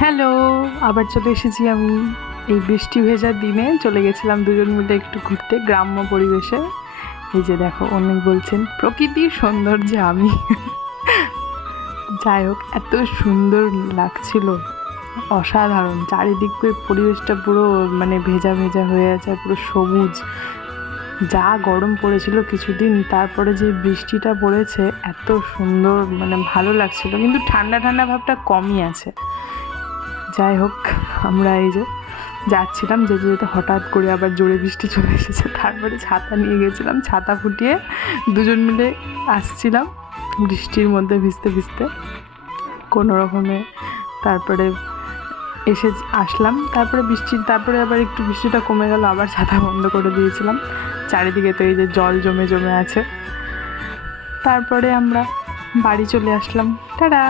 Hello, আবার চলে এসেছি আমি। এই বৃষ্টি ভেজা দিনে চলে গেছিলাম দুজন মিলে একটু ঘুরতে গ্রাম্য পরিবেশে। এই যে দেখো, অনেক বলছেন প্রকৃতির সৌন্দর্যে আমি। যাই হোক, এত সুন্দর লাগছিল, অসাধারণ। চারিদিক পরিবেশটা পুরো মানে ভেজা ভেজা হয়ে আছে, পুরো সবুজ। যা গরম পড়েছিল কিছুদিন, তারপরে যে বৃষ্টিটা পড়েছে এত সুন্দর, মানে ভালো লাগছিল, কিন্তু ঠান্ডা ঠান্ডা ভাবটা কমই আছে। যাই হোক, আমরা এই যে যাচ্ছিলাম, যেতে যেতে হঠাৎ করে আবার জোরে বৃষ্টি চলে এসেছে। তারপরে ছাতা নিয়ে গেছিলাম, ছাতা ফুটিয়ে দুজন মিলে আসছিলাম বৃষ্টির মধ্যে ভিজতে ভিজতে কোনো রকমে। তারপরে এসে আসলাম, তারপরে আবার একটু বৃষ্টিটা কমে গেল, আবার ছাতা বন্ধ করে দিয়েছিলাম। চারিদিকে তো এই যে জল জমে জমে আছে। তারপরে আমরা বাড়ি চলে আসলাম। টাটা।